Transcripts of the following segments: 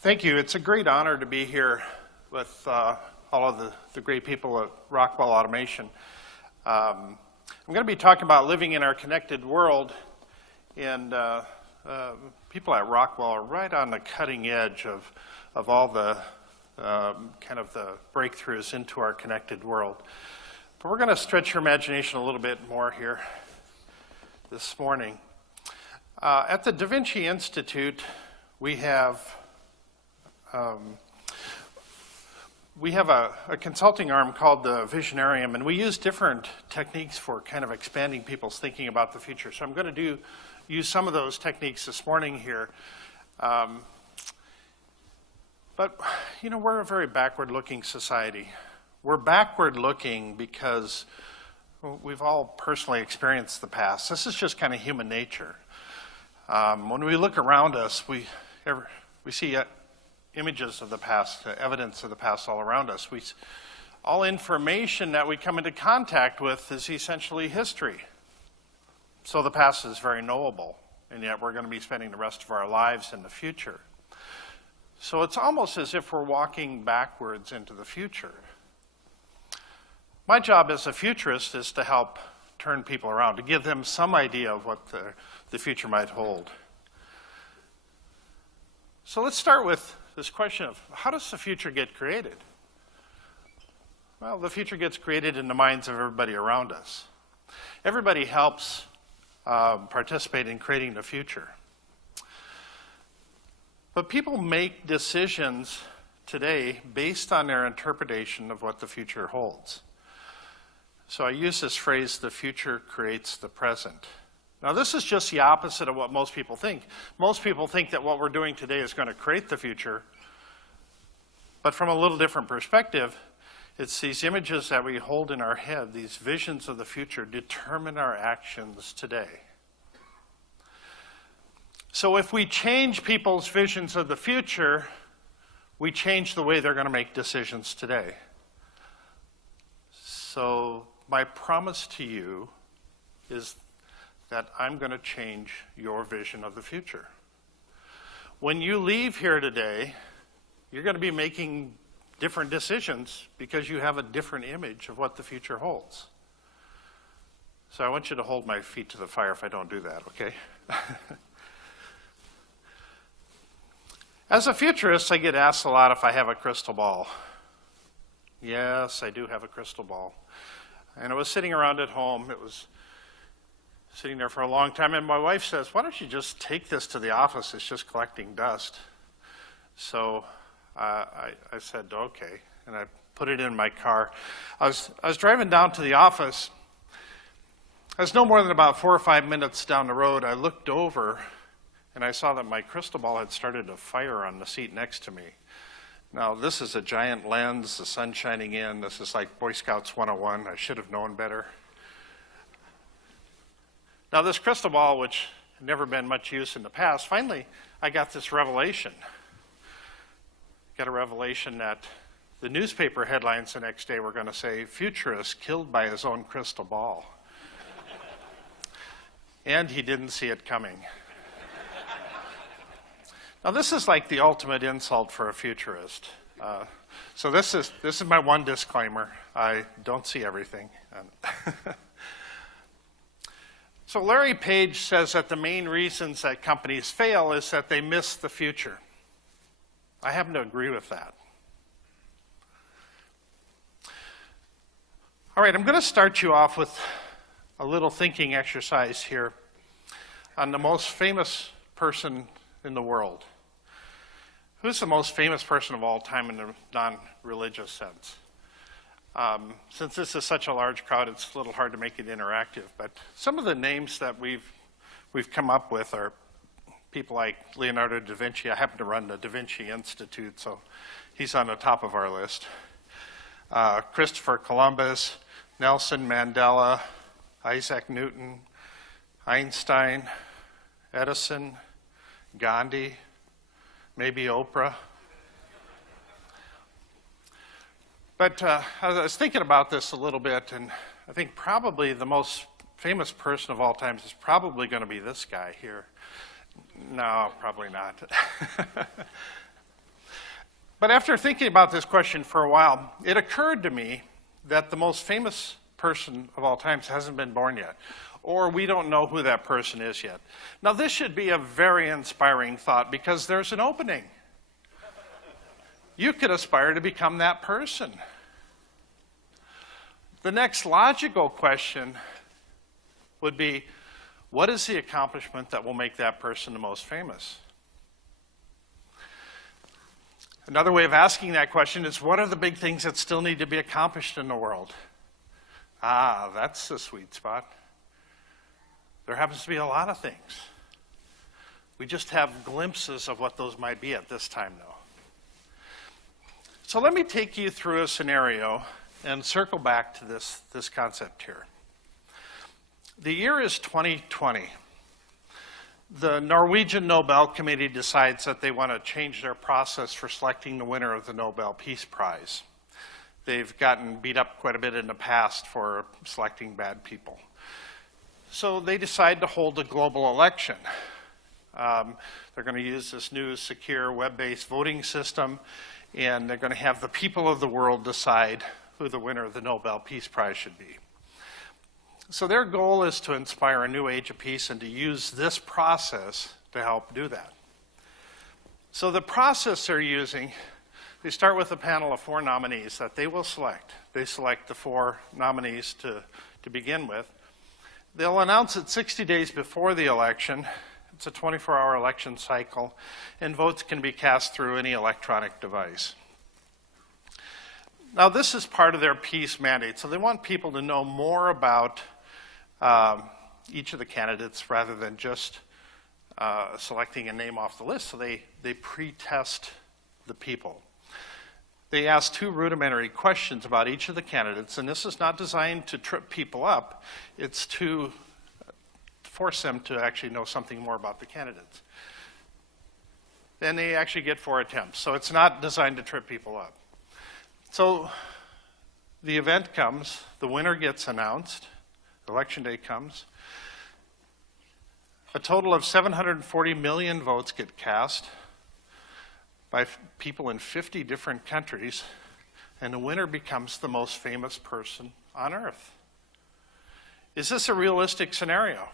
Thank you. It's a great honor to be here with all of the great people at Rockwell Automation. I'm going to be talking about living in our connected world, and people at Rockwell are right on the cutting edge of all the kind of the breakthroughs into our connected world. But we're going to stretch your imagination a little bit more here this morning. At the Da Vinci Institute, we have a consulting arm called the Visionarium, and we use different techniques for kind of expanding people's thinking about the future. So I'm going to use some of those techniques this morning here. But, you know, we're a very backward-looking society. We're backward-looking because we've all personally experienced the past. This is just kind of human nature. When we look around us, we see images of the past, evidence of the past all around us. All information that we come into contact with is essentially history. So the past is very knowable, and yet we're going to be spending the rest of our lives in the future. So it's almost as if we're walking backwards into the future. My job as a futurist is to help turn people around, to give them some idea of what the future might hold. So let's start with this question of how does the future get created? Well, the future gets created in the minds of everybody around us. Everybody helps participate in creating the future. But people make decisions today based on their interpretation of what the future holds. So I use this phrase, the future creates the present. Now, this is just the opposite of what most people think. Most people think that what we're doing today is going to create the future. But from a little different perspective, it's these images that we hold in our head, these visions of the future, determine our actions today. So if we change people's visions of the future, we change the way they're going to make decisions today. So my promise to you is that I'm going to change your vision of the future. When you leave here today, you're going to be making different decisions because you have a different image of what the future holds. So I want you to hold my feet to the fire if I don't do that, okay? As a futurist, I get asked a lot if I have a crystal ball. Yes, I do have a crystal ball. And it was sitting around at home. It was sitting there for a long time, and my wife says, why don't you just take this to the office? It's just collecting dust. So I said, okay, and I put it in my car. I was driving down to the office. I was no more than about 4 or 5 minutes down the road. I looked over, and I saw that my crystal ball had started to fire on the seat next to me. Now, this is a giant lens, the sun shining in. This is like Boy Scouts 101. I should have known better. Now, this crystal ball, which had never been much use in the past, finally, I got this revelation. Got a revelation that the newspaper headlines the next day were going to say, futurist killed by his own crystal ball. And he didn't see it coming. Now, this is like the ultimate insult for a futurist. So this is my one disclaimer. I don't see everything. So Larry Page says that the main reasons that companies fail is that they miss the future. I happen to agree with that. All right, I'm going to start you off with a little thinking exercise here on the most famous person in the world. Who's the most famous person of all time in a non-religious sense? Since this is such a large crowd, it's a little hard to make it interactive, but some of the names that we've come up with are people like Leonardo da Vinci. I happen to run the Da Vinci Institute, so he's on the top of our list. Christopher Columbus, Nelson Mandela, Isaac Newton, Einstein, Edison, Gandhi, maybe Oprah. But I was thinking about this a little bit, and I think probably the most famous person of all time is probably going to be this guy here. No, probably not. But after thinking about this question for a while, it occurred to me that the most famous person of all times hasn't been born yet, or we don't know who that person is yet. Now, this should be a very inspiring thought because there's an opening. You could aspire to become that person. The next logical question would be, what is the accomplishment that will make that person the most famous? Another way of asking that question is, what are the big things that still need to be accomplished in the world? Ah, that's the sweet spot. There happens to be a lot of things. We just have glimpses of what those might be at this time, though. So let me take you through a scenario and circle back to this concept here. The year is 2020. The Norwegian Nobel Committee decides that they want to change their process for selecting the winner of the Nobel Peace Prize. They've gotten beat up quite a bit in the past for selecting bad people. So they decide to hold a global election. They're going to use this new secure web-based voting system, and they're going to have the people of the world decide who the winner of the Nobel Peace Prize should be. So their goal is to inspire a new age of peace and to use this process to help do that. So the process they're using, they start with a panel of 4 nominees that they will select. They select the 4 nominees to begin with. They'll announce it 60 days before the election. It's a 24-hour election cycle, and votes can be cast through any electronic device. Now, this is part of their peace mandate, so they want people to know more about each of the candidates rather than just selecting a name off the list, so they pre-test the people. They ask 2 rudimentary questions about each of the candidates, and this is not designed to trip people up. It's to force them to actually know something more about the candidates. Then they actually get 4 attempts, so it's not designed to trip people up. So the event comes, the winner gets announced, election day comes. A total of 740 million votes get cast by people in 50 different countries, and the winner becomes the most famous person on Earth. Is this a realistic scenario?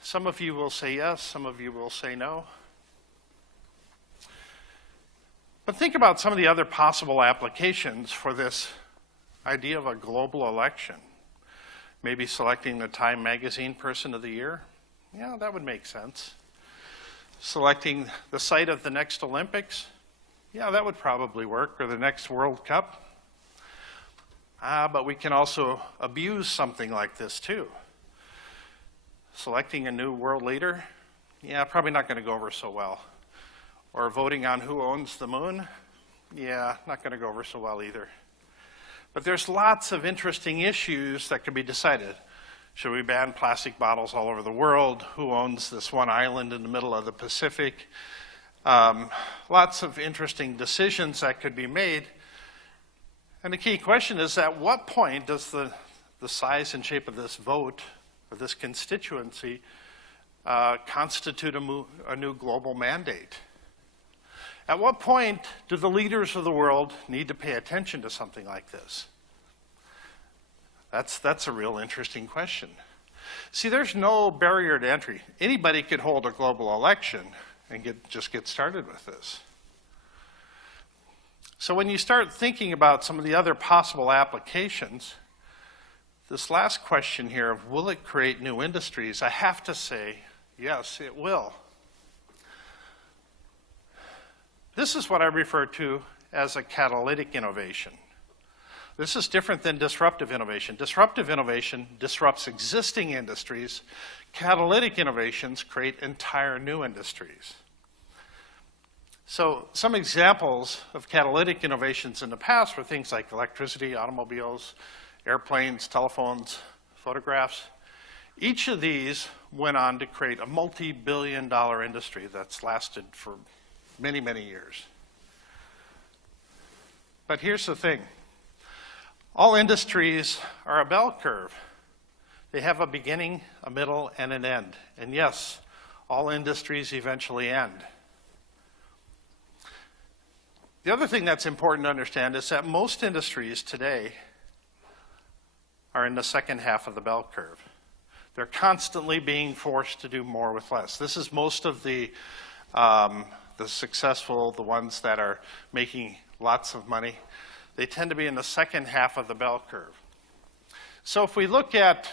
Some of you will say yes, some of you will say no. But think about some of the other possible applications for this idea of a global election. Maybe selecting the Time Magazine Person of the Year? Yeah, that would make sense. Selecting the site of the next Olympics? Yeah, that would probably work, or the next World Cup. But we can also abuse something like this too. Selecting a new world leader? Yeah, probably not going to go over so well. Or voting on who owns the moon? Yeah, not going to go over so well either. But there's lots of interesting issues that can be decided. Should we ban plastic bottles all over the world? Who owns this one island in the middle of the Pacific? Lots of interesting decisions that could be made. And the key question is, at what point does the size and shape of this vote, or this constituency, constitute a new global mandate? At what point do the leaders of the world need to pay attention to something like this? That's a real interesting question. See, there's no barrier to entry. Anybody could hold a global election and just get started with this. So when you start thinking about some of the other possible applications, this last question here of will it create new industries, I have to say, yes, it will. This is what I refer to as a catalytic innovation. This is different than disruptive innovation. Disruptive innovation disrupts existing industries. Catalytic innovations create entire new industries. So some examples of catalytic innovations in the past were things like electricity, automobiles, airplanes, telephones, photographs. Each of these went on to create a multi-billion-dollar industry that's lasted for many, many years. But here's the thing. All industries are a bell curve. They have a beginning, a middle, and an end. And yes, all industries eventually end. The other thing that's important to understand is that most industries today are in the second half of the bell curve. They're constantly being forced to do more with less. This is most of the successful, the ones that are making lots of money. They tend to be in the second half of the bell curve. So if we look at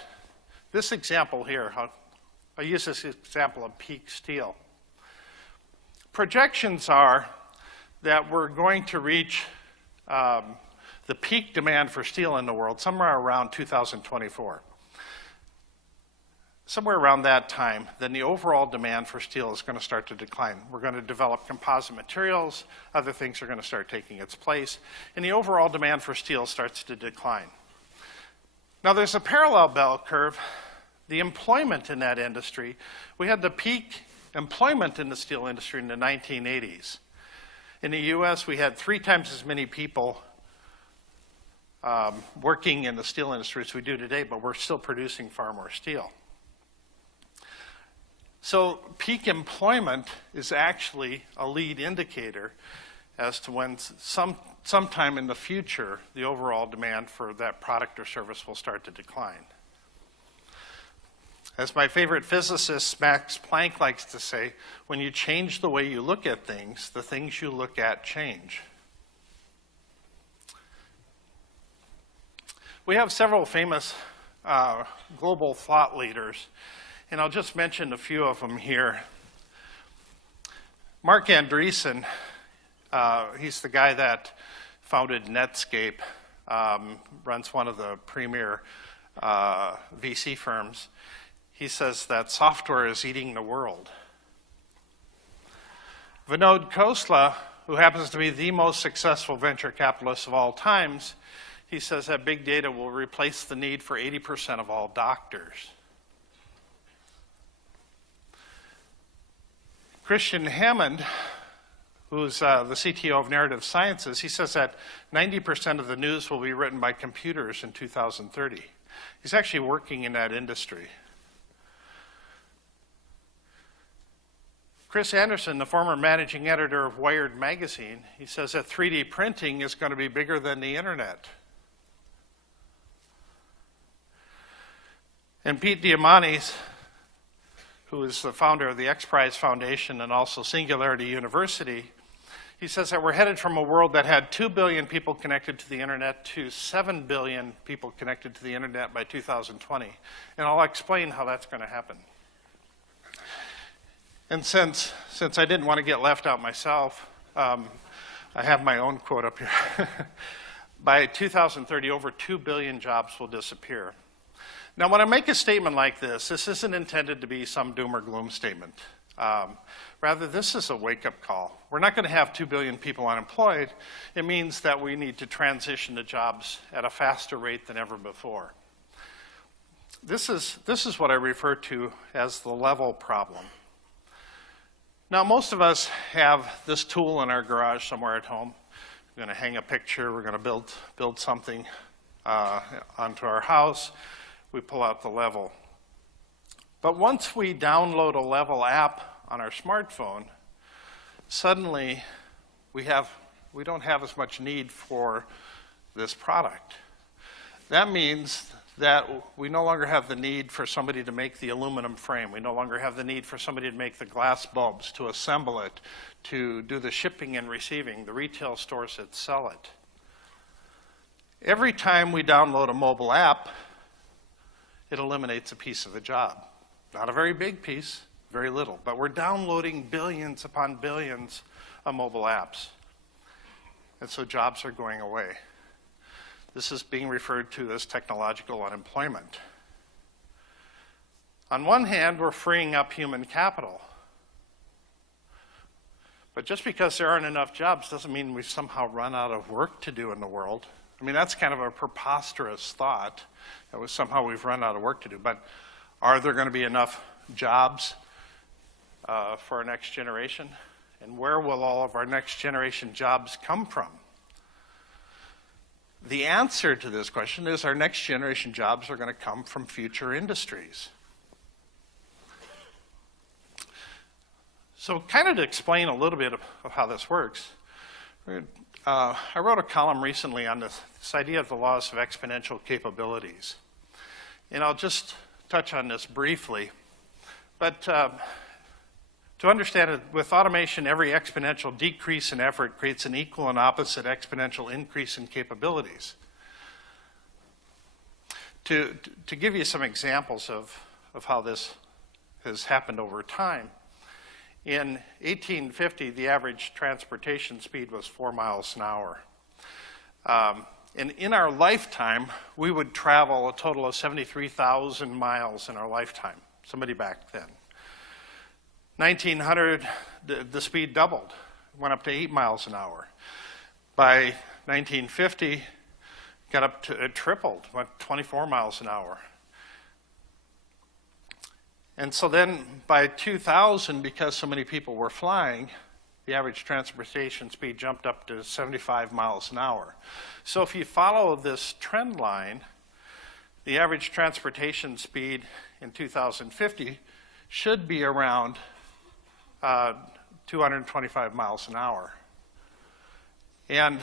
this example here, I'll use this example of peak steel. Projections are that we're going to reach the peak demand for steel in the world somewhere around 2024. Somewhere around that time, then the overall demand for steel is going to start to decline. We're going to develop composite materials, other things are going to start taking its place, and the overall demand for steel starts to decline. Now there's a parallel bell curve. The employment in that industry, we had the peak employment in the steel industry in the 1980s. In the US, we had 3 times as many people working in the steel industry as we do today, but we're still producing far more steel. So peak employment is actually a lead indicator as to when sometime in the future, the overall demand for that product or service will start to decline. As my favorite physicist, Max Planck, likes to say, when you change the way you look at things, the things you look at change. We have several famous global thought leaders, and I'll just mention a few of them here. Mark Andreessen, he's the guy that founded Netscape, runs one of the premier VC firms. He says that software is eating the world. Vinod Khosla, who happens to be the most successful venture capitalist of all times, he says that big data will replace the need for 80% of all doctors. Christian Hammond, who's the CTO of Narrative Sciences, he says that 90% of the news will be written by computers in 2030. He's actually working in that industry. Chris Anderson, the former managing editor of Wired magazine, he says that 3D printing is going to be bigger than the internet. And Pete Diamandis, who is the founder of the X Prize Foundation and also Singularity University, he says that we're headed from a world that had 2 billion people connected to the internet to 7 billion people connected to the internet by 2020. And I'll explain how that's going to happen. And since I didn't want to get left out myself, I have my own quote up here. By 2030, over 2 billion jobs will disappear. Now, when I make a statement like this isn't intended to be some doom or gloom statement. Rather, this is a wake-up call. We're not going to have 2 billion people unemployed. It means that we need to transition to jobs at a faster rate than ever before. This is what I refer to as the level problem. Now, most of us have this tool in our garage somewhere at home. We're going to hang a picture. We're going to build something onto our house. We pull out the level. But once we download a level app on our smartphone, suddenly we don't have as much need for this product. That means that we no longer have the need for somebody to make the aluminum frame. We no longer have the need for somebody to make the glass bulbs, to assemble it, to do the shipping and receiving, the retail stores that sell it. Every time we download a mobile app, it eliminates a piece of the job. Not a very big piece, very little, but we're downloading billions upon billions of mobile apps. And so jobs are going away. This is being referred to as technological unemployment. On one hand, we're freeing up human capital. But just because there aren't enough jobs doesn't mean we've somehow run out of work to do in the world. I mean, that's kind of a preposterous thought, that somehow we've run out of work to do. But are there going to be enough jobs for our next generation? And where will all of our next generation jobs come from? The answer to this question is our next generation jobs are going to come from future industries. So kind of to explain a little bit of how this works, I wrote a column recently on this idea of the laws of exponential capabilities. And I'll just touch on this briefly. But to understand it, with automation, every exponential decrease in effort creates an equal and opposite exponential increase in capabilities. To give you some examples of how this has happened over time, in 1850, the average transportation speed was 4 miles an hour. And in our lifetime, we would travel a total of 73,000 miles in our lifetime, somebody back then. 1900, the speed doubled, went up to 8 miles an hour. By 1950, got up to, it tripled, went 24 miles an hour. And so then by 2000, because so many people were flying, the average transportation speed jumped up to 75 miles an hour. So if you follow this trend line, the average transportation speed in 2050 should be around 225 miles an hour. And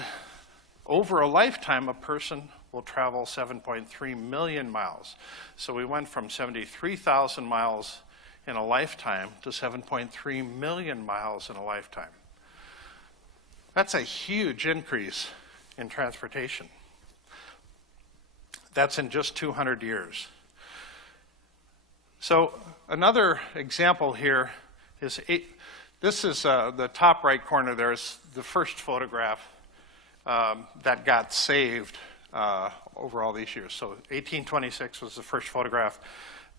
over a lifetime, a person will travel 7.3 million miles. So we went from 73,000 miles in a lifetime to 7.3 million miles in a lifetime. That's a huge increase in transportation. That's in just 200 years. So another example here is, this is the top right corner there is the first photograph that got saved over all these years. So 1826 was the first photograph.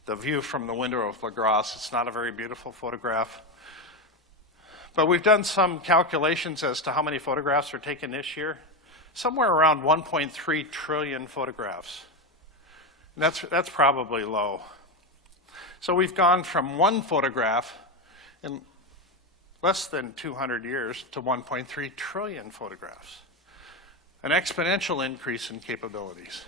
The view from the window of LaGrosse, it's not a very beautiful photograph. But we've done some calculations as to how many photographs are taken this year. Somewhere around 1.3 trillion photographs. And that's probably low. So we've gone from one photograph in less than 200 years to 1.3 trillion photographs. An exponential increase in capabilities.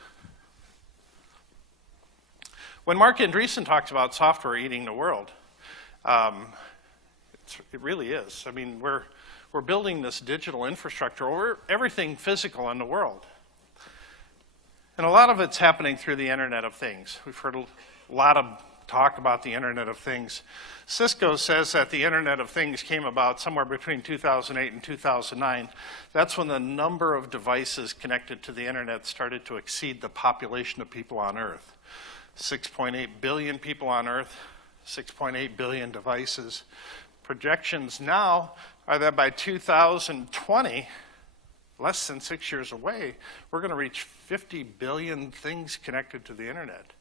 When Mark Andreessen talks about software eating the world, it really is. I mean, we're building this digital infrastructure over everything physical in the world. And a lot of it's happening through the Internet of Things. We've heard a lot of talk about the Internet of Things. Cisco says that the Internet of Things came about somewhere between 2008 and 2009. That's when the number of devices connected to the Internet started to exceed the population of people on Earth. 6.8 billion people on Earth, 6.8 billion devices. Projections now are that by 2020, less than 6 years away, we're going to reach 50 billion things connected to the Internet.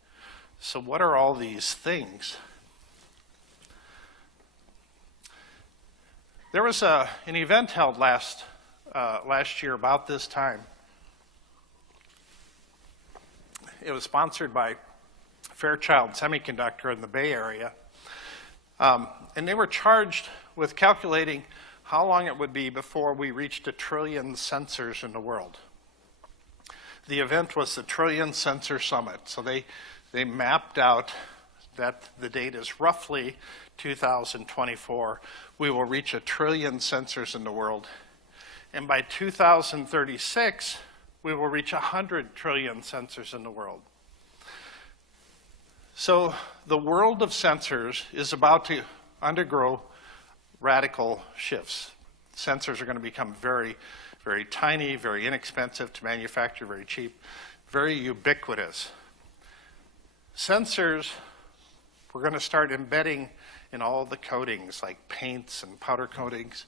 So what are all these things? There was an event held last year about this time. It was sponsored by Fairchild Semiconductor in the Bay Area. And they were charged with calculating how long it would be before we reached 1 trillion sensors in the world. The event was the Trillion Sensor Summit. So they mapped out that the date is roughly 2024. We will reach 1 trillion sensors in the world. And by 2036, we will reach 100 trillion sensors in the world. So the world of sensors is about to undergo radical shifts. Sensors are going to become very, very tiny, very inexpensive to manufacture, very cheap, very ubiquitous. Sensors, we're going to start embedding in all the coatings, like paints and powder coatings.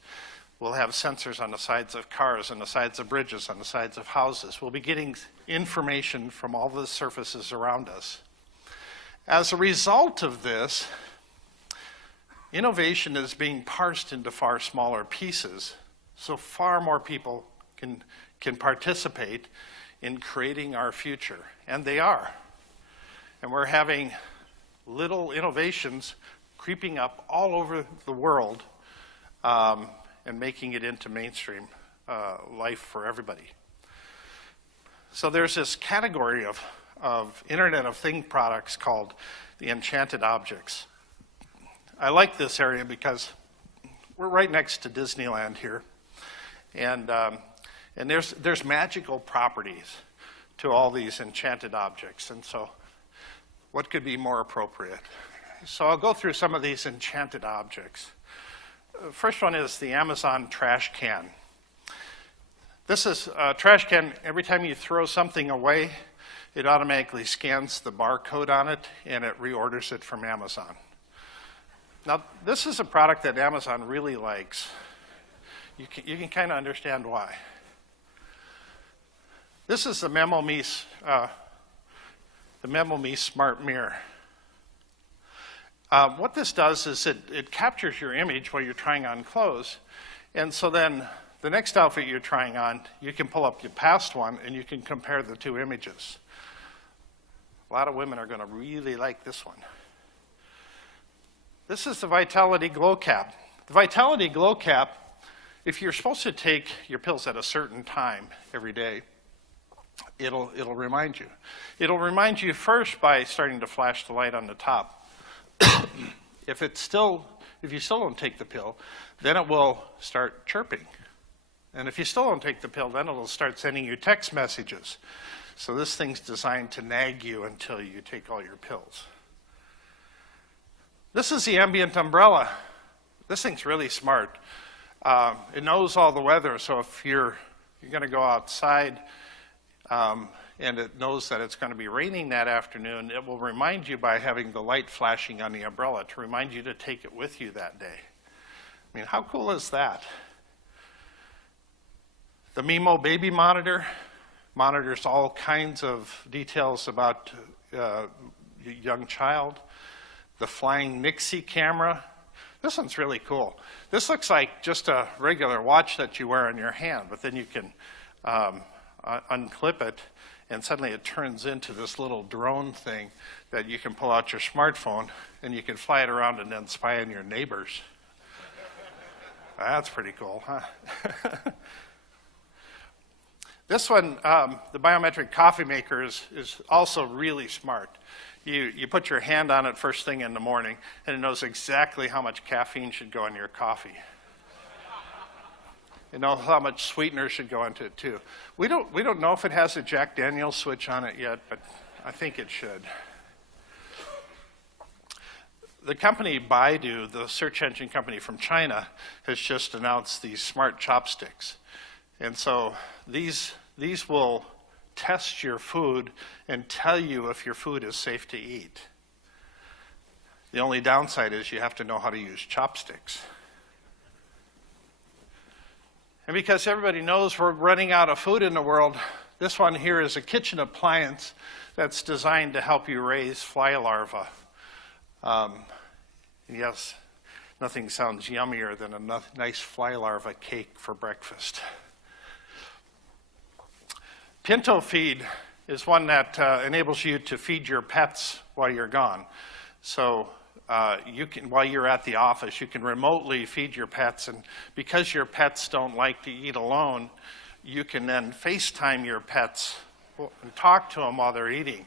We'll have sensors on the sides of cars, on the sides of bridges, on the sides of houses. We'll be getting information from all the surfaces around us. As a result of this, innovation is being parsed into far smaller pieces, so far more people can participate in creating our future, and they are. And we're having little innovations creeping up all over the world and making it into mainstream life for everybody. So there's this category of Internet of Things products called the Enchanted objects. I like this area because we're right next to Disneyland here. And there's magical properties to all these enchanted objects. And so what could be more appropriate? So I'll go through some of these enchanted objects. First one is the Amazon trash can. This is a trash can. Every time you throw something away, it automatically scans the barcode on it and it reorders it from Amazon. Now, this is a product that Amazon really likes. You can kind of understand why. This is the MemoMe Smart Mirror. What this does is it captures your image while you're trying on clothes, and so then the next outfit you're trying on, you can pull up your past one and you can compare the two images. A lot of women are going to really like this one. This is the Vitality Glow Cap. The Vitality Glow Cap, if you're supposed to take your pills at a certain time every day, it'll remind you. It'll remind you first by starting to flash the light on the top. If you still don't take the pill, then it will start chirping. And if you still don't take the pill, then it'll start sending you text messages. So this thing's designed to nag you until you take all your pills. This is the ambient umbrella. This thing's really smart. It knows all the weather, so if you're going to go outside and it knows that it's going to be raining that afternoon, it will remind you by having the light flashing on the umbrella to remind you to take it with you that day. I mean, how cool is that? The Mimo Baby Monitor monitors all kinds of details about a young child. The Flying Nixie camera. This one's really cool. This looks like just a regular watch that you wear in your hand, but then you can unclip it, and suddenly it turns into this little drone thing that you can pull out your smartphone, and you can fly it around and then spy on your neighbors. That's pretty cool, huh? This one, the biometric coffee maker, is also really smart. You put your hand on it first thing in the morning, and it knows exactly how much caffeine should go in your coffee. It knows how much sweetener should go into it too. We don't know if it has a Jack Daniel's switch on it yet, but I think it should. The company Baidu, the search engine company from China, has just announced these smart chopsticks. And so these will test your food and tell you if your food is safe to eat. The only downside is you have to know how to use chopsticks. And because everybody knows we're running out of food in the world, this one here is a kitchen appliance that's designed to help you raise fly larvae. Yes, nothing sounds yummier than a nice fly larva cake for breakfast. Pinto Feed is one that enables you to feed your pets while you're gone. So you can, while you're at the office, you can remotely feed your pets, and because your pets don't like to eat alone, you can then FaceTime your pets and talk to them while they're eating.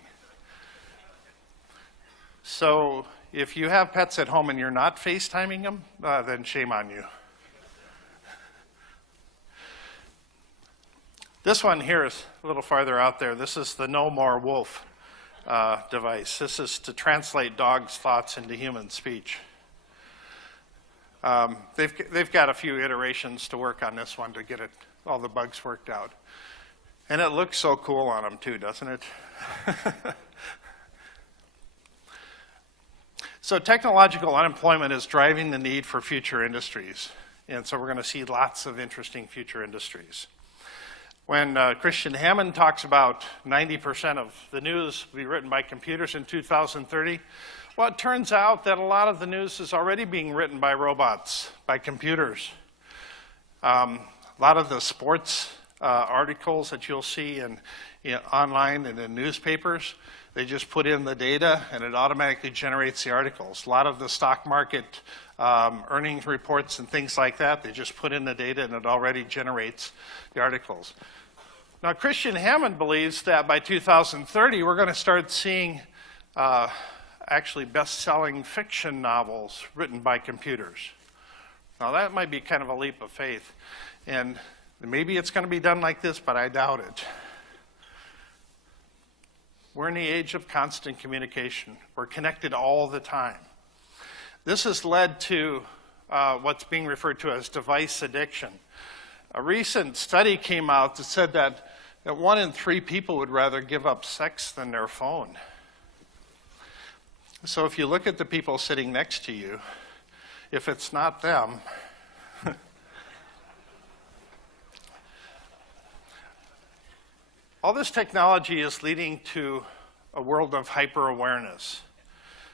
So if you have pets at home and you're not FaceTiming them, then shame on you. This one here is a little farther out there. This is the No More Wolf device. This is to translate dogs' thoughts into human speech. They've got a few iterations to work on this one to get all the bugs worked out. And it looks so cool on them too, doesn't it? So technological unemployment is driving the need for future industries. And so we're going to see lots of interesting future industries. When Christian Hammond talks about 90% of the news will be written by computers in 2030, well, it turns out that a lot of the news is already being written by robots, by computers. A lot of the sports articles that you'll see online and in newspapers, they just put in the data and it automatically generates the articles. A lot of the stock market earnings reports and things like that, they just put in the data and it already generates the articles. Now, Christian Hammond believes that by 2030, we're going to start seeing actually best-selling fiction novels written by computers. Now, that might be kind of a leap of faith. And Maybe it's going to be done like this, but I doubt it. We're in the age of constant communication. We're connected all the time. This has led to what's being referred to as device addiction. A recent study came out that said that 1 in 3 people would rather give up sex than their phone. So if you look at the people sitting next to you, if it's not them, all this technology is leading to a world of hyper-awareness.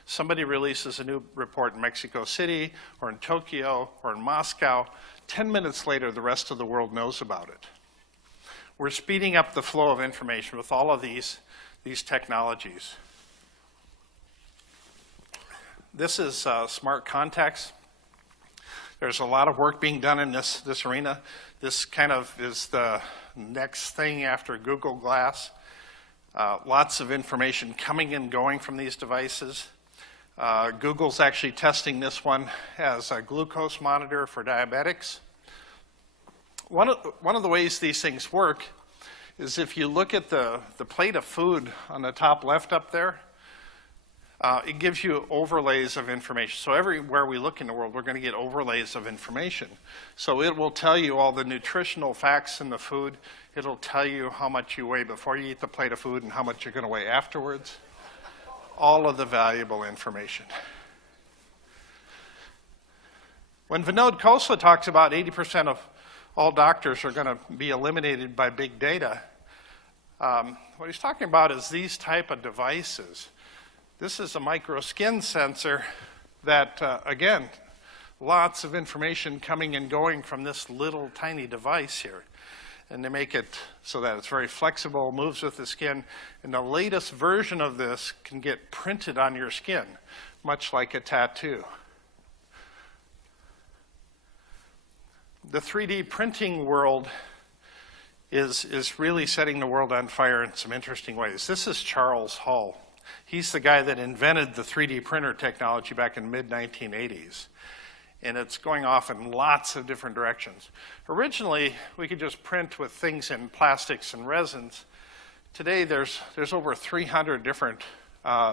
Somebody releases a new report in Mexico City or in Tokyo or in Moscow. 10 minutes later, the rest of the world knows about it. We're speeding up the flow of information with all of these technologies. This is smart contacts. There's a lot of work being done in this arena. This kind of is the next thing after Google Glass. Lots of information coming and going from these devices. Google's actually testing this one as a glucose monitor for diabetics. One of the ways these things work is if you look at the plate of food on the top left up there, it gives you overlays of information. So everywhere we look in the world, we're going to get overlays of information. So it will tell you all the nutritional facts in the food. It'll tell you how much you weigh before you eat the plate of food and how much you're going to weigh afterwards. All of the valuable information. When Vinod Khosla talks about 80% of all doctors are going to be eliminated by big data, what he's talking about is these type of devices. This is a micro skin sensor that, again, lots of information coming and going from this little tiny device here. And they make it so that it's very flexible, moves with the skin, and the latest version of this can get printed on your skin, much like a tattoo. The 3D printing world is really setting the world on fire in some interesting ways. This is Charles Hull. He's the guy that invented the 3D printer technology back in the mid-1980s. And it's going off in lots of different directions. Originally, we could just print with things in plastics and resins. Today, there's over 300 different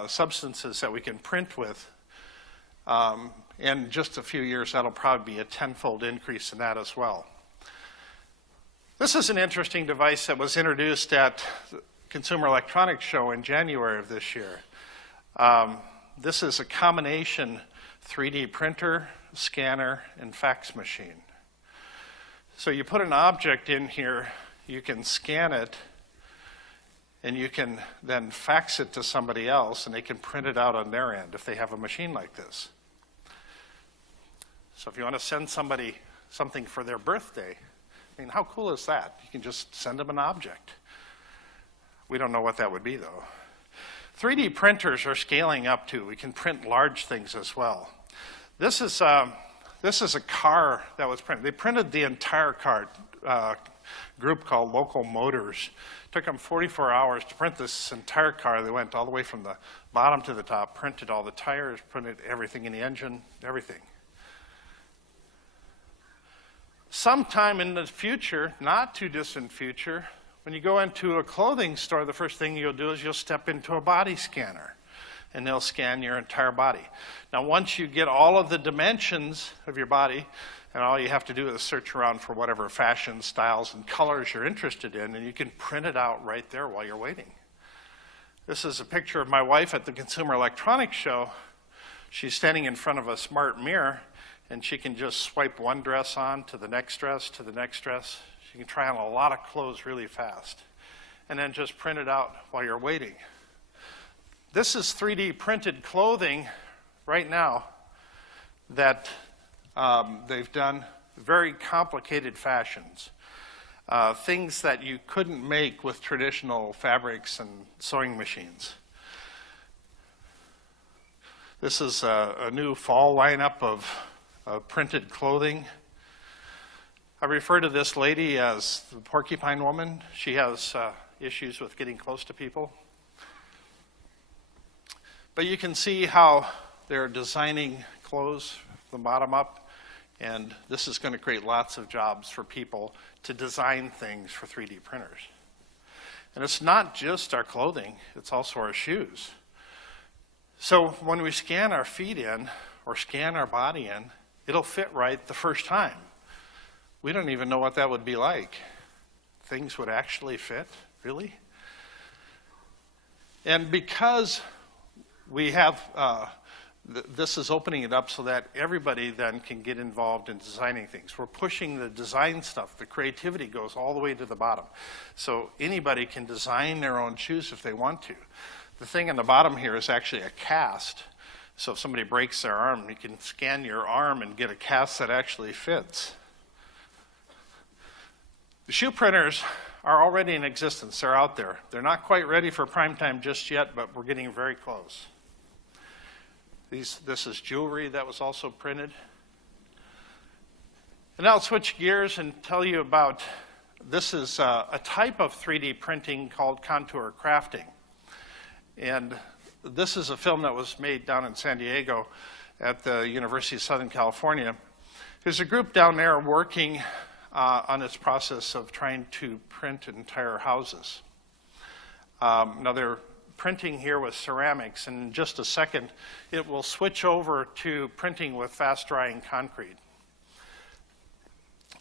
substances that we can print with. In just a few years, that'll probably be a tenfold increase in that as well. This is an interesting device that was introduced at the Consumer Electronics Show in January of this year. This is a combination 3D printer, scanner, and fax machine. So you put an object in here, you can scan it, and you can then fax it to somebody else, and they can print it out on their end if they have a machine like this. So if you want to send somebody something for their birthday, I mean, how cool is that? You can just send them an object. We don't know what that would be, though. 3D printers are scaling up, too. We can print large things as well. This is a car that was printed. They printed the entire car, group called Local Motors. It took them 44 hours to print this entire car. They went all the way from the bottom to the top, printed all the tires, printed everything in the engine, everything. Sometime in the future, not too distant future, when you go into a clothing store, the first thing you'll do is you'll step into a body scanner, and they'll scan your entire body. Now, once you get all of the dimensions of your body, and all you have to do is search around for whatever fashion, styles, and colors you're interested in, and you can print it out right there while you're waiting. This is a picture of my wife at the Consumer Electronics Show. She's standing in front of a smart mirror, and she can just swipe one dress on to the next dress, to the next dress. She can try on a lot of clothes really fast, and then just print it out while you're waiting. This is 3D printed clothing right now that they've done very complicated fashions. Things that you couldn't make with traditional fabrics and sewing machines. This is a new fall lineup of printed clothing. I refer to this lady as the porcupine woman. She has issues with getting close to people. But you can see how they're designing clothes from the bottom up, And this is going to create lots of jobs for people to design things for 3D printers. And it's not just our clothing, it's also our shoes. So when we scan our feet in, or scan our body in, it'll fit right the first time. We don't even know what that would be like. Things would actually fit, really? And because we have, this is opening it up so that everybody then can get involved in designing things. We're pushing the design stuff. The creativity goes all the way to the bottom. So anybody can design their own shoes if they want to. The thing on the bottom here is actually a cast. So if somebody breaks their arm, you can scan your arm and get a cast that actually fits. The shoe printers are already in existence. They're out there. They're not quite ready for prime time just yet, but we're getting very close. This is jewelry that was also printed. And now I'll switch gears and tell you about, this is a type of 3D printing called contour crafting. And this is a film that was made down in San Diego at the University of Southern California. There's a group down there working on this process of trying to print entire houses. Now they're printing here with ceramics, and in just a second it will switch over to printing with fast-drying concrete.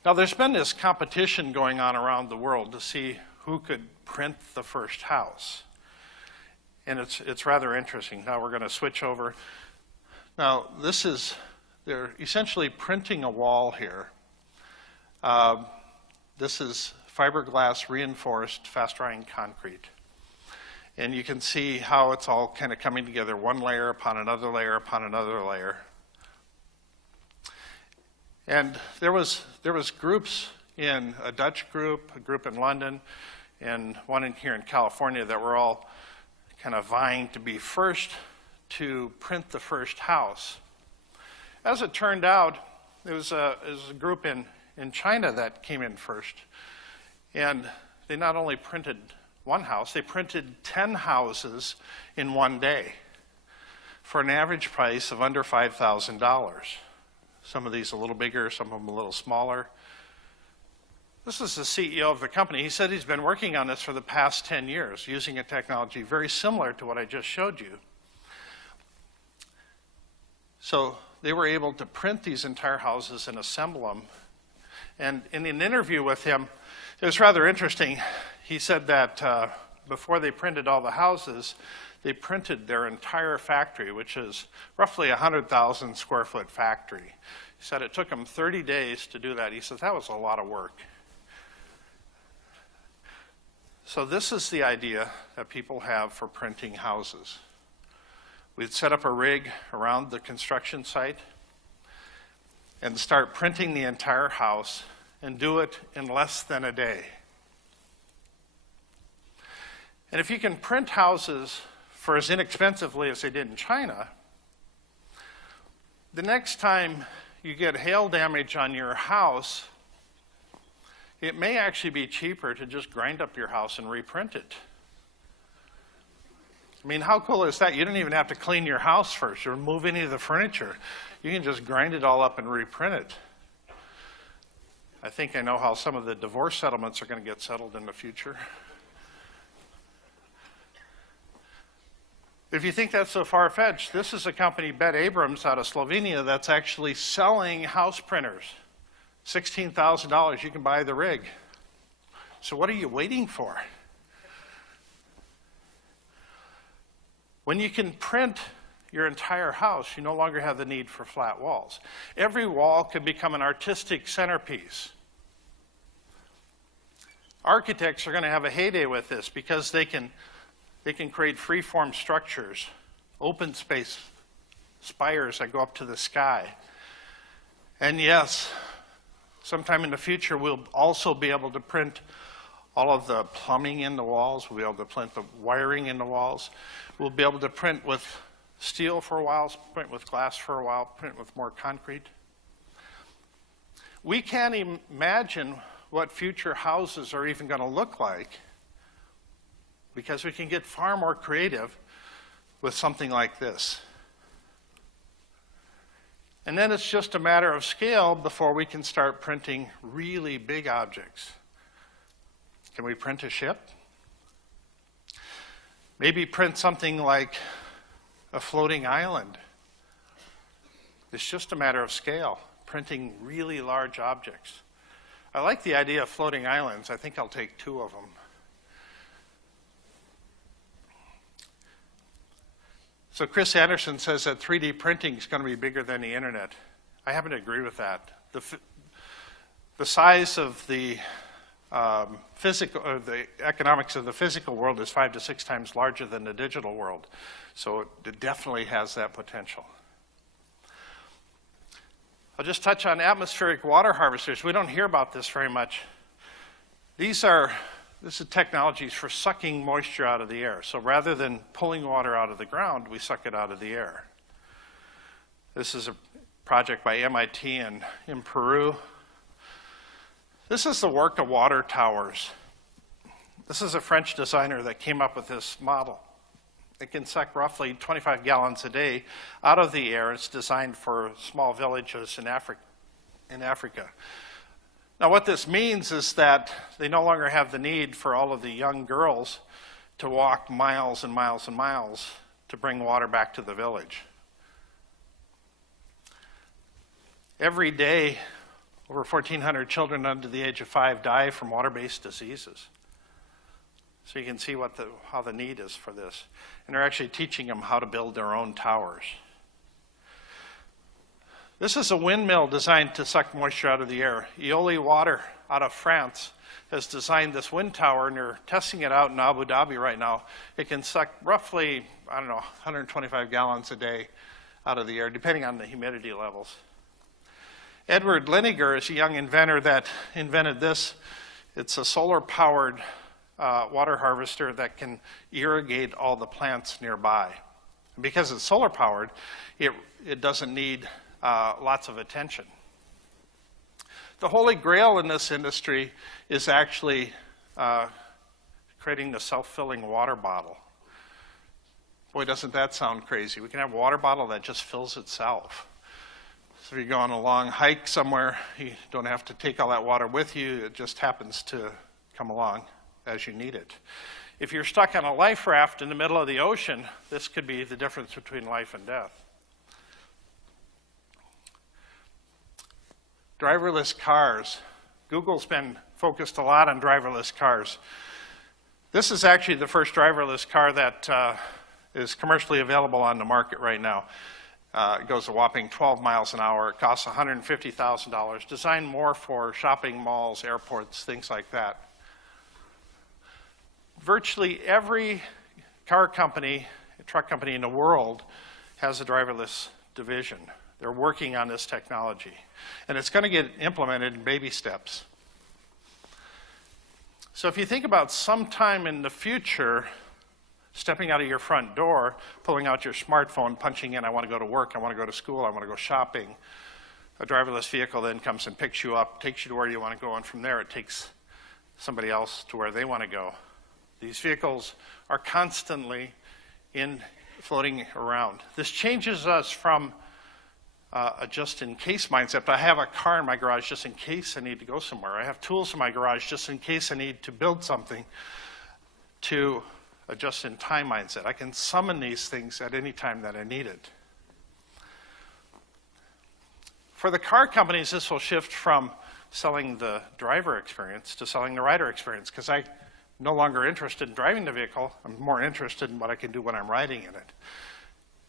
Now there's been this competition going on around the world to see who could print the first house. And it's rather interesting. Now we're going to switch over. Now they're essentially printing a wall here. This is fiberglass reinforced fast-drying concrete. And you can see how it's all kind of coming together, one layer upon another layer upon another layer. And there was groups in a Dutch group, a group in London, and one in here in California that were all kind of vying to be first to print the first house. As it turned out, there was a group in China that came in first. And they not only printed one house, they printed 10 houses in one day for an average price of under $5,000. Some of these a little bigger, some of them a little smaller. This is the CEO of the company. He said he's been working on this for the past 10 years using a technology very similar to what I just showed you. So they were able to print these entire houses and assemble them. And in an interview with him, it was rather interesting. He said that before they printed all the houses, they printed their entire factory, which is roughly a 100,000 square foot factory. He said it took them 30 days to do that. He said that was a lot of work. So this is the idea that people have for printing houses. We'd set up a rig around the construction site and start printing the entire house and do it in less than a day. And if you can print houses for as inexpensively as they did in China, the next time you get hail damage on your house, it may actually be cheaper to just grind up your house and reprint it. I mean, how cool is that? You don't even have to clean your house first or remove any of the furniture. You can just grind it all up and reprint it. I think I know how some of the divorce settlements are going to get settled in the future. If you think that's so far-fetched, this is a company, Bet Abrams, out of Slovenia, that's actually selling house printers. $16,000, you can buy the rig. So what are you waiting for? When you can print your entire house, you no longer have the need for flat walls. Every wall can become an artistic centerpiece. Architects are going to have a heyday with this because they can create free-form structures, open space spires that go up to the sky. And yes, sometime in the future, we'll also be able to print all of the plumbing in the walls. We'll be able to print the wiring in the walls. We'll be able to print with steel for a while, print with glass for a while, print with more concrete. We can't imagine what future houses are even going to look like because we can get far more creative with something like this. And then it's just a matter of scale before we can start printing really big objects. Can we print a ship? Maybe print something like a floating island. It's just a matter of scale, printing really large objects. I like the idea of floating islands. I think I'll take 2 of them. So Chris Anderson says that 3D printing is going to be bigger than the internet. I happen to agree with that. The size of the physical, or the economics of the physical world is 5 to 6 times larger than the digital world. So it definitely has that potential. I'll just touch on atmospheric water harvesters. We don't hear about this very much. This is technologies for sucking moisture out of the air. So rather than pulling water out of the ground, we suck it out of the air. This is a project by MIT in Peru. This is the work of water towers. This is a French designer that came up with this model. It can suck roughly 25 gallons a day out of the air. It's designed for small villages in Africa. Now what this means is that they no longer have the need for all of the young girls to walk miles and miles and miles to bring water back to the village. Every day, over 1,400 children under the age of 5 die from water-based diseases. So you can see how the need is for this. And they're actually teaching them how to build their own towers. This is a windmill designed to suck moisture out of the air. Eoli Water out of France has designed this wind tower, and they're testing it out in Abu Dhabi right now. It can suck roughly, 125 gallons a day out of the air, depending on the humidity levels. Edward Liniger is a young inventor that invented this. It's a solar-powered water harvester that can irrigate all the plants nearby. And because it's solar powered, it doesn't need lots of attention. The holy grail in this industry is actually creating the self-filling water bottle. Boy, doesn't that sound crazy. We can have a water bottle that just fills itself. So if you go on a long hike somewhere, you don't have to take all that water with you. It just happens to come along as you need it. If you're stuck on a life raft in the middle of the ocean, this could be the difference between life and death. Driverless cars. Google's been focused a lot on driverless cars. This is actually the first driverless car that is commercially available on the market right now. It goes a whopping 12 miles an hour. It costs $150,000, designed more for shopping malls, airports, things like that. Virtually every car company, truck company in the world has a driverless division. They're working on this technology. And it's going to get implemented in baby steps. So if you think about sometime in the future, stepping out of your front door, pulling out your smartphone, punching in, I want to go to work, I want to go to school, I want to go shopping. A driverless vehicle then comes and picks you up, takes you to where you want to go, and from there it takes somebody else to where they want to go. These vehicles are constantly floating around. This changes us from a just-in-case mindset. I have a car in my garage just in case I need to go somewhere. I have tools in my garage just in case I need to build something, to a just-in-time mindset. I can summon these things at any time that I need it. For the car companies, this will shift from selling the driver experience to selling the rider experience, because I'm no longer interested in driving the vehicle. I'm more interested in what I can do when I'm riding in it.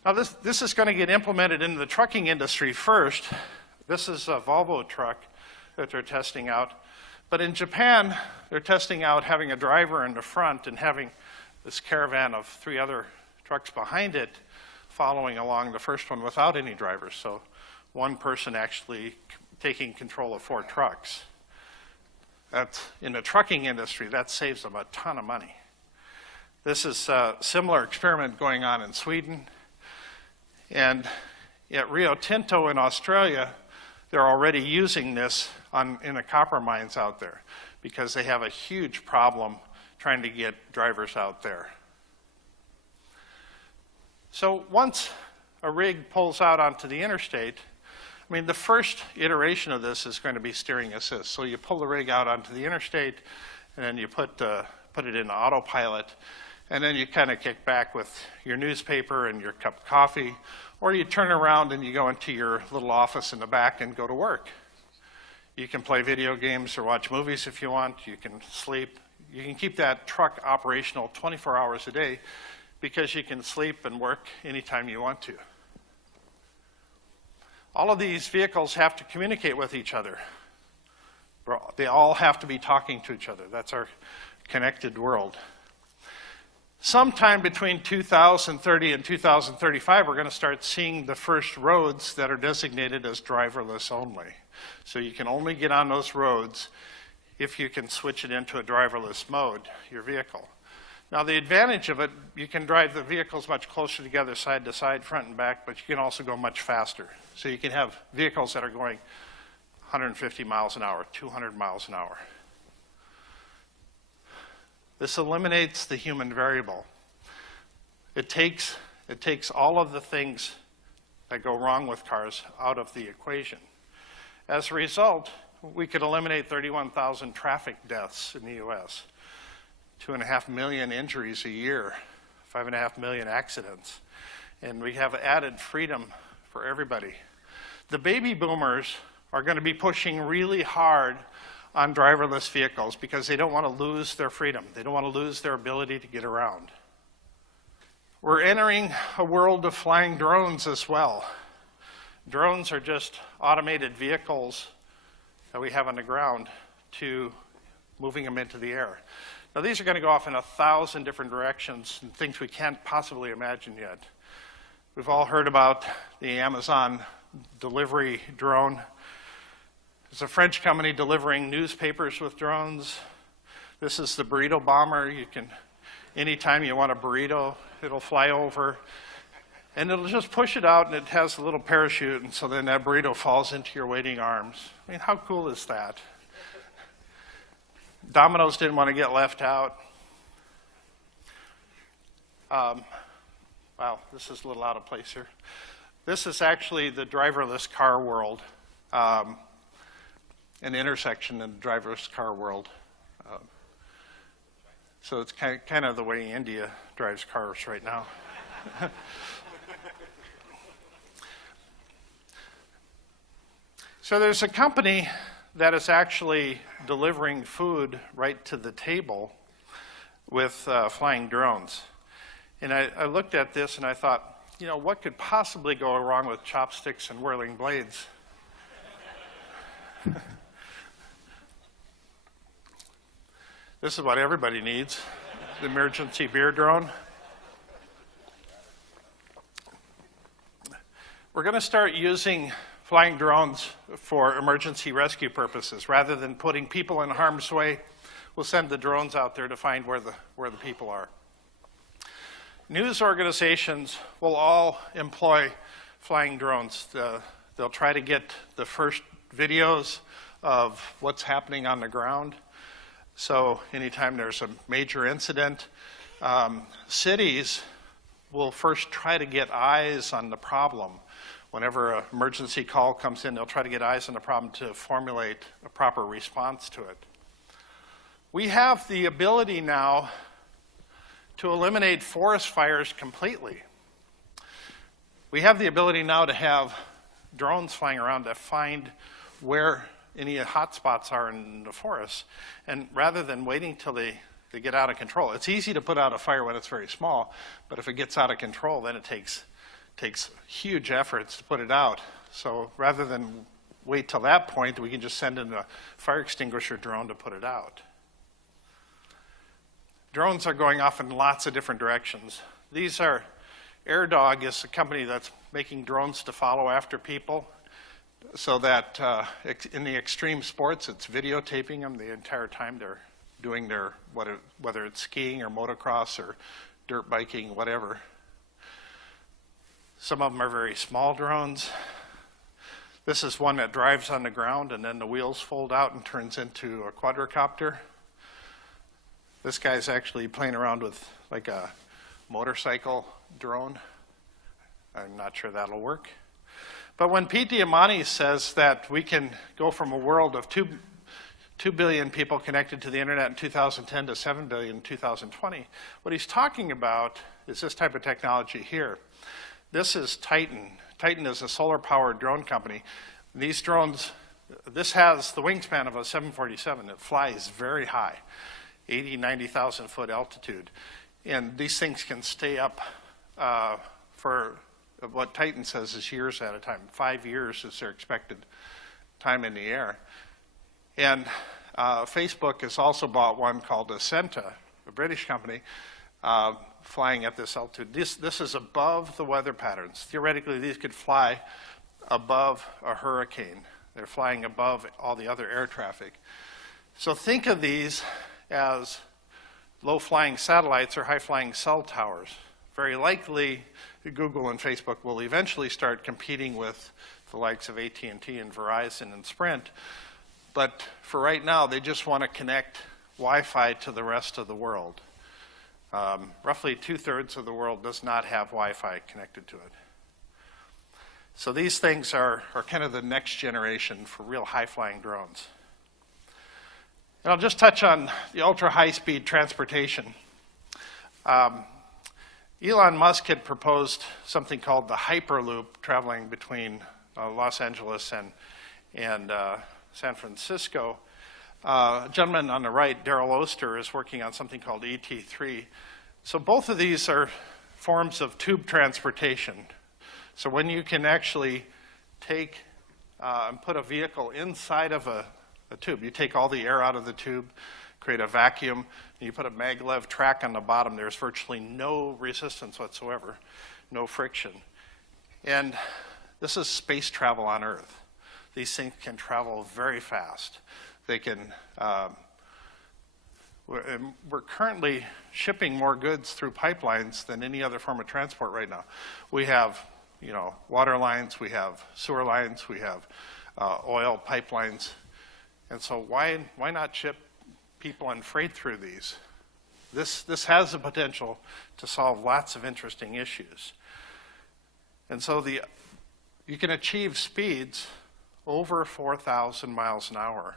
Now this is going to get implemented into the trucking industry first. This is a Volvo truck that they're testing out. But in Japan, they're testing out having a driver in the front and having this caravan of 3 other trucks behind it following along the first one without any drivers. So one person actually taking control of 4 trucks. That's, in the trucking industry, that saves them a ton of money. This is a similar experiment going on in Sweden. And at Rio Tinto in Australia, they're already using this in the copper mines out there because they have a huge problem trying to get drivers out there. So once a rig pulls out onto the interstate, I mean, the first iteration of this is going to be steering assist. So you pull the rig out onto the interstate, and then you put it in autopilot, and then you kind of kick back with your newspaper and your cup of coffee, or you turn around and you go into your little office in the back and go to work. You can play video games or watch movies if you want. You can sleep. You can keep that truck operational 24 hours a day because you can sleep and work anytime you want to. All of these vehicles have to communicate with each other. They all have to be talking to each other. That's our connected world. Sometime between 2030 and 2035, we're going to start seeing the first roads that are designated as driverless only. So you can only get on those roads if you can switch it into a driverless mode, your vehicle. Now the advantage of it, you can drive the vehicles much closer together, side to side, front and back, but you can also go much faster. So you can have vehicles that are going 150 miles an hour, 200 miles an hour. This eliminates the human variable. It takes all of the things that go wrong with cars out of the equation. As a result, we could eliminate 31,000 traffic deaths in the US, 2.5 million injuries a year, 5.5 million accidents, and we have added freedom for everybody. The baby boomers are going to be pushing really hard on driverless vehicles because they don't want to lose their freedom. They don't want to lose their ability to get around. We're entering a world of flying drones as well. Drones are just automated vehicles that we have on the ground to moving them into the air. Now these are going to go off in 1,000 different directions and things we can't possibly imagine yet. We've all heard about the Amazon delivery drone. There's a French company delivering newspapers with drones. This is the burrito bomber. You can, anytime you want a burrito, it'll fly over and it'll just push it out, and it has a little parachute, and so then that burrito falls into your waiting arms. I mean, how cool is that? Domino's didn't want to get left out. Wow, this is a little out of place here. This is actually the driverless car world, an intersection in the driverless car world. So it's kind of the way India drives cars right now. So there's a company that is actually delivering food right to the table with flying drones. And I looked at this and I thought, you know, what could possibly go wrong with chopsticks and whirling blades? This is what everybody needs, the emergency beer drone. We're going to start using flying drones for emergency rescue purposes. Rather than putting people in harm's way, we'll send the drones out there to find where the people are. News organizations will all employ flying drones. They'll try to get the first videos of what's happening on the ground. So anytime there's a major incident, cities will first try to get eyes on the problem. Whenever an emergency call comes in, they'll try to get eyes on the problem to formulate a proper response to it. We have the ability now to eliminate forest fires completely. We have the ability now to have drones flying around to find where any hot spots are in the forest. And rather than waiting till they get out of control, it's easy to put out a fire when it's very small, but if it gets out of control, then it takes huge efforts to put it out. So rather than wait till that point, we can just send in a fire extinguisher drone to put it out. Drones are going off in lots of different directions. These are, AirDog is a company that's making drones to follow after people so that in the extreme sports, it's videotaping them the entire time they're doing their, whether it's skiing or motocross or dirt biking, whatever. Some of them are very small drones. This is one that drives on the ground and then the wheels fold out and turns into a quadricopter. This guy's actually playing around with like a motorcycle drone. I'm not sure that'll work. But when Pete Diamandis says that we can go from a world of 2 billion people connected to the internet in 2010 to 7 billion in 2020, what he's talking about is this type of technology here. This is Titan. Titan is a solar-powered drone company. These drones, this has the wingspan of a 747. It flies very high, 80, 90,000 foot altitude. And these things can stay up for what Titan says is years at a time. 5 years is their expected time in the air. And Facebook has also bought one called Ascenta, a British company, flying at this altitude. This is above the weather patterns. Theoretically, these could fly above a hurricane. They're flying above all the other air traffic. So think of these as low-flying satellites or high-flying cell towers. Very likely, Google and Facebook will eventually start competing with the likes of AT&T and Verizon and Sprint. But for right now, they just want to connect Wi-Fi to the rest of the world. Roughly 2/3 of the world does not have Wi-Fi connected to it. So these things are kind of the next generation for real high-flying drones. And I'll just touch on the ultra-high-speed transportation. Elon Musk had proposed something called the Hyperloop, traveling between Los Angeles and San Francisco. A gentleman on the right, Daryl Oster, is working on something called ET3. So both of these are forms of tube transportation. So when you can actually take and put a vehicle inside of a tube, you take all the air out of the tube, create a vacuum, and you put a maglev track on the bottom. There's virtually no resistance whatsoever, no friction. And this is space travel on Earth. These things can travel very fast. They can, we're currently shipping more goods through pipelines than any other form of transport right now. We have, water lines, we have sewer lines, we have oil pipelines. And so why not ship people and freight through these? This has the potential to solve lots of interesting issues. And so you can achieve speeds over 4,000 miles an hour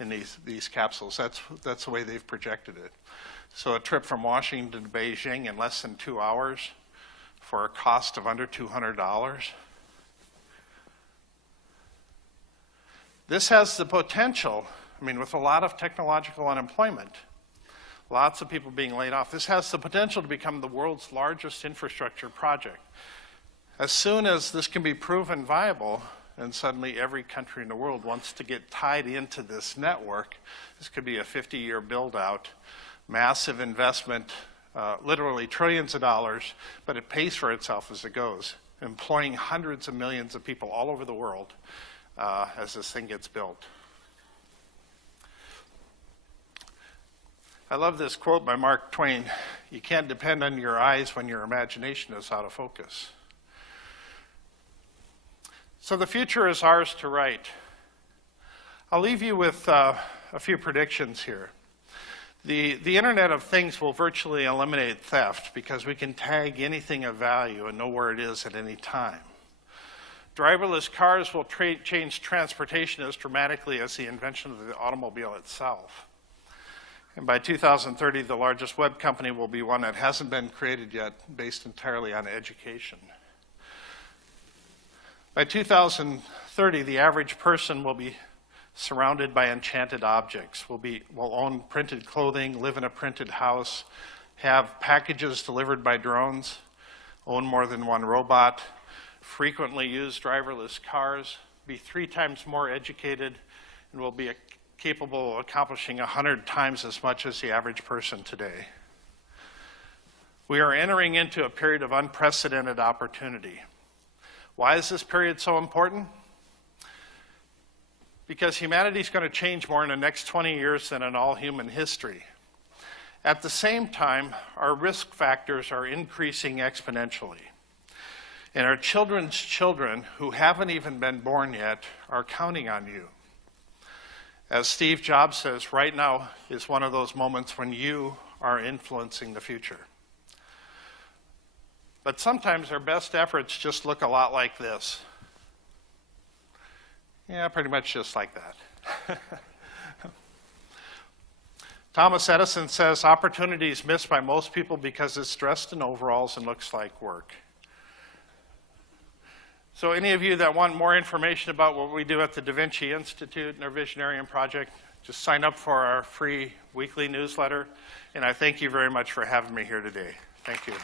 in these capsules. That's the way they've projected it. So a trip from Washington to Beijing in less than 2 hours for a cost of under $200. This has the potential, with a lot of technological unemployment, lots of people being laid off, this has the potential to become the world's largest infrastructure project. As soon as this can be proven viable, and suddenly every country in the world wants to get tied into this network, this could be a 50-year build-out, massive investment, literally trillions of dollars, but it pays for itself as it goes, employing hundreds of millions of people all over the world as this thing gets built. I love this quote by Mark Twain: "You can't depend on your eyes when your imagination is out of focus." So the future is ours to write. I'll leave you with a few predictions here. The Internet of Things will virtually eliminate theft because we can tag anything of value and know where it is at any time. Driverless cars will change transportation as dramatically as the invention of the automobile itself. And by 2030, the largest web company will be one that hasn't been created yet, based entirely on education. By 2030, the average person will be surrounded by enchanted objects, will own printed clothing, live in a printed house, have packages delivered by drones, own more than one robot, frequently use driverless cars, be 3 times more educated, and will be capable of accomplishing 100 times as much as the average person today. We are entering into a period of unprecedented opportunity. Why is this period so important? Because humanity is going to change more in the next 20 years than in all human history. At the same time, our risk factors are increasing exponentially. And our children's children, who haven't even been born yet, are counting on you. As Steve Jobs says, right now is one of those moments when you are influencing the future. But sometimes our best efforts just look a lot like this. Yeah, pretty much just like that. Thomas Edison says, opportunity is missed by most people because it's dressed in overalls and looks like work. So any of you that want more information about what we do at the Da Vinci Institute and our Visionarium Project, just sign up for our free weekly newsletter. And I thank you very much for having me here today. Thank you.